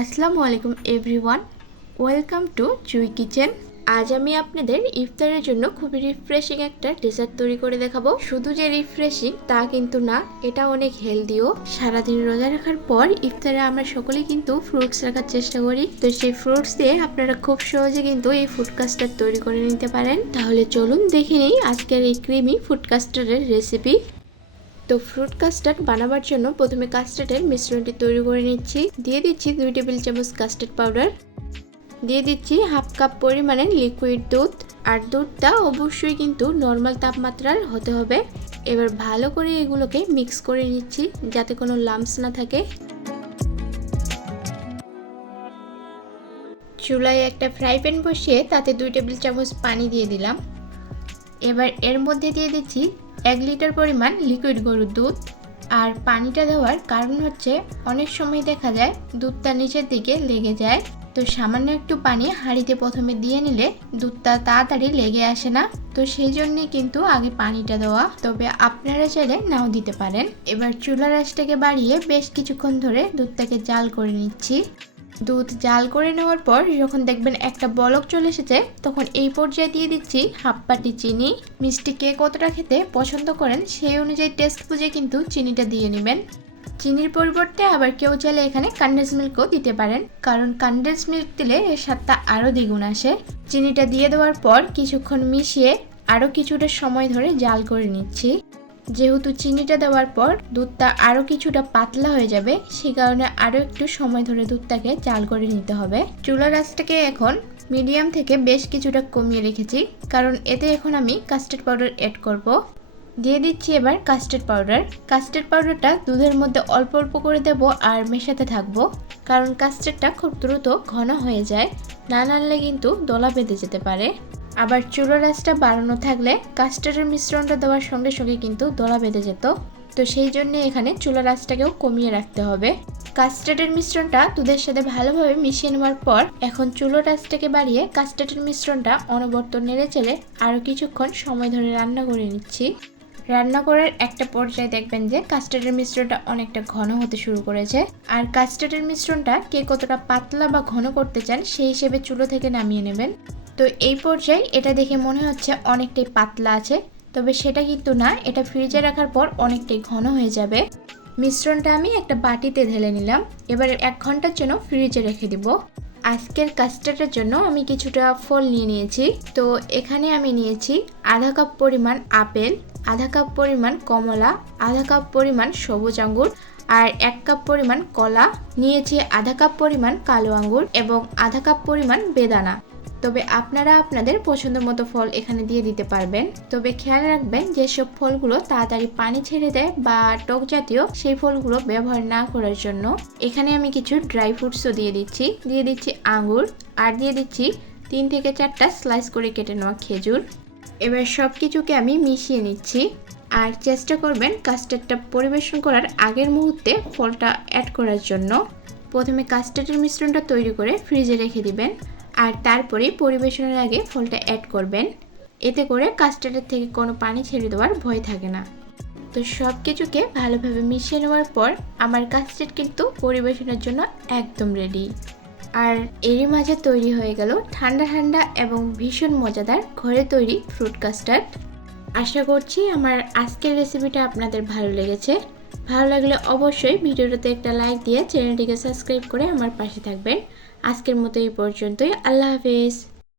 আসসালামু আলাইকুম everyone, welcome to Jui kitchen. আজ আমি আপনাদের ইফতারের জন্য খুবই রিফ্রেশিং একটা ডেজার্ট তৈরি করে দেখাবো। শুধু যে রিফ্রেশিং তা কিন্তু না, এটা অনেক হেলদিও। সারাদিন রোজা রাখার পর ইফতারে আমরা সকলেই কিন্তু ফ্রুটস রাখার চেষ্টা করি, তো সেই ফ্রুটস দিয়ে আপনারা খুব সহজে কিন্তু এই ফুড কাস্টার্ড তৈরি করে নিতে পারেন। তাহলে চলুন দেখে নিই আজকের এই ক্রিমি ফুড কাস্টার্ডের রেসিপি। তো ফ্রুট কাস্টার্ড বানাবার জন্য প্রথমে কাস্টার্ডের মিশ্রণটি তৈরি করে নিচ্ছি। দিয়ে দিচ্ছি 2 টেবিল চামচ কাস্টার্ড পাউডার, দিয়ে দিচ্ছি হাফ কাপ পরিমাণে লিকুইড দুধ। আর দুধটা অবশ্যই কিন্তু নর্মাল তাপমাত্রার হতে হবে। এবার ভালো করে এগুলোকে মিক্স করে নিচ্ছি যাতে কোনো লাম্পস না থাকে। চুলায় একটা ফ্রাই প্যান বসিয়ে তাতে 2 টেবিল চামচ পানি দিয়ে দিলাম। এবার এর মধ্যে দিয়ে দিচ্ছি 1 লিটার পরিমাণ লিকুইড গরুর দুধ। আর পানিটা দেওয়ার কারণ হচ্ছে অনেক সময় দেখা যায় দুধটা নিচের দিকে লেগে যায়, তো সামান্য একটু পানি হাঁড়িতে প্রথমে দিয়ে নিলে দুধটা তাড়াতাড়ি লেগে আসে না, তো সেই জন্যই কিন্তু আগে পানিটা দেওয়া। তবে আপনারা চাইলে নাও দিতে পারেন। এবার চুলার আঁচটাকে বাড়িয়ে বেশ কিছুক্ষণ ধরে দুধটাকে জাল করে নিচ্ছি। দুধ জাল করে নেওয়ার পর যখন দেখবেন একটা বলক চলে এসেছে, তখন এই পর্যায়ে দিয়ে দিচ্ছি হাফ বাটি চিনি। মিষ্টি কে কতটা খেতে পছন্দ করেন সেই অনুযায়ী টেস্ট বুঝে কিন্তু চিনিটা দিয়ে নেবেন। চিনির পরিবর্তে আবার কেউ চাইলে এখানে কনডেন্স মিল্কও দিতে পারেন, কারণ কনডেন্স মিল্ক দিলে এর স্বাদটা আরও দ্বিগুণ আসে। চিনিটা দিয়ে দেওয়ার পর কিছুক্ষণ মিশিয়ে আরও কিছুটা সময় ধরে জাল করে নিচ্ছি। যেহেতু চিনিটা দেওয়ার পর দুধটা আরও কিছুটা পাতলা হয়ে যাবে, সেই কারণে আরও একটু সময় ধরে দুধটাকে জাল করে নিতে হবে। চুলার আঁচটাকে এখন মিডিয়াম থেকে বেশ কিছুটা কমিয়ে রেখেছি, কারণ এতে এখন আমি কাস্টার্ড পাউডার অ্যাড করব। দিয়ে দিচ্ছি এবার কাস্টার্ড পাউডার। কাস্টার্ড পাউডারটা দুধের মধ্যে অল্প অল্প করে দেব আর মেশাতে থাকবো, কারণ কাস্টার্ডটা খুব দ্রুত ঘন হয়ে যায়, না নাড়লে কিন্তু দলা বেঁধে যেতে পারে। আবার চুলার আঁচটা বাড়ানো থাকলে কাস্টার্ডের মিশ্রণটা দেওয়ার সঙ্গে সঙ্গে কিন্তু দলা বেঁধে যেত, তো সেই জন্য এখানে চুলার আঁচটাকেও কমিয়ে রাখতে হবে। কাস্টার্ডের মিশ্রণটা দুধের সাথে ভালোভাবে মিশিয়ে নেওয়ার পর এখন চুলার আঁচটাকে বাড়িয়ে কাস্টার্ডের মিশ্রণটা অনবরত নেড়ে চেড়ে আরও কিছুক্ষণ সময় ধরে রান্না করে নিচ্ছি। রান্না করার একটা পর্যায়ে দেখবেন যে কাস্টার্ডের মিশ্রণটা অনেকটা ঘন হতে শুরু করেছে। আর কাস্টার্ডের মিশ্রণটা কে কতটা পাতলা বা ঘন করতে চান সেই হিসেবে চুলো থেকে নামিয়ে নেবেন। তো এই পর্যায়ে এটা দেখে মনে হচ্ছে অনেকটাই পাতলা আছে, তবে সেটা কিন্তু না, এটা ফ্রিজে রাখার পর অনেকটাই ঘন হয়ে যাবে। মিশ্রণটা আমি একটা বাটিতে ঢেলে নিলাম। এবার 1 ঘন্টার জন্য ফ্রিজে রেখে দিব। আজকের কাস্টার্ডের জন্য আমি কিছুটা ফল নিয়ে নিয়েছি। তো এখানে আমি নিয়েছি আধা কাপ পরিমাণ আপেল, আধা কাপ পরিমাণ কমলা, আধা কাপ পরিমাণ সবুজ আঙ্গুর আর 1 কাপ পরিমাণ কলা, নিয়েছি আধা কাপ পরিমাণ কালো আঙ্গুর এবং আধা কাপ পরিমাণ বেদানা। তবে আপনারা আপনাদের পছন্দ মতো ফল এখানে দিয়ে দিতে পারবেন। তবে খেয়াল রাখবেন যেসব ফলগুলো তাড়াতাড়ি পানি ছেড়ে দেয় বা টক জাতীয়, সেই ফলগুলো ব্যবহার না করার জন্য। এখানে আমি কিছু ড্রাই ফ্রুটসও দিয়ে দিচ্ছি আঙ্গুর, আর দিয়ে দিচ্ছি 3 থেকে 4টা স্লাইস করে কেটে নেওয়া খেজুর। এবার সব কিছুকে আমি মিশিয়ে নিচ্ছি। আর চেষ্টা করবেন কাস্টার্ডটা পরিবেশন করার আগের মুহূর্তে ফলটা অ্যাড করার জন্য। প্রথমে কাস্টার্ডের মিশ্রণটা তৈরি করে ফ্রিজে রেখে দিবেন, আর তারপরে পরিবেশনের আগে ফলটা অ্যাড করবেন। এতে করে কাস্টার্ডের থেকে কোনো পানি ছেড়ে দেওয়ার ভয় থাকে না। তো সব কিছুকে ভালোভাবে মিশিয়ে নেওয়ার পর আমার কাস্টার্ড কিন্তু পরিবেশনের জন্য একদম রেডি। আর এরই মাঝে তৈরি হয়ে গেল ঠান্ডা ঠান্ডা এবং ভীষণ মজাদার ঘরে তৈরি ফ্রুট কাস্টার্ড। আশা করছি আমার আজকের রেসিপিটা আপনাদের ভালো লেগেছে। ভালো লাগলে অবশ্যই ভিডিওটাতে একটা লাইক দিয়ে চ্যানেলটিকে সাবস্ক্রাইব করে আমার পাশে থাকবেন। আজকের মতো এই পর্যন্তই। আল্লাহ হাফেজ।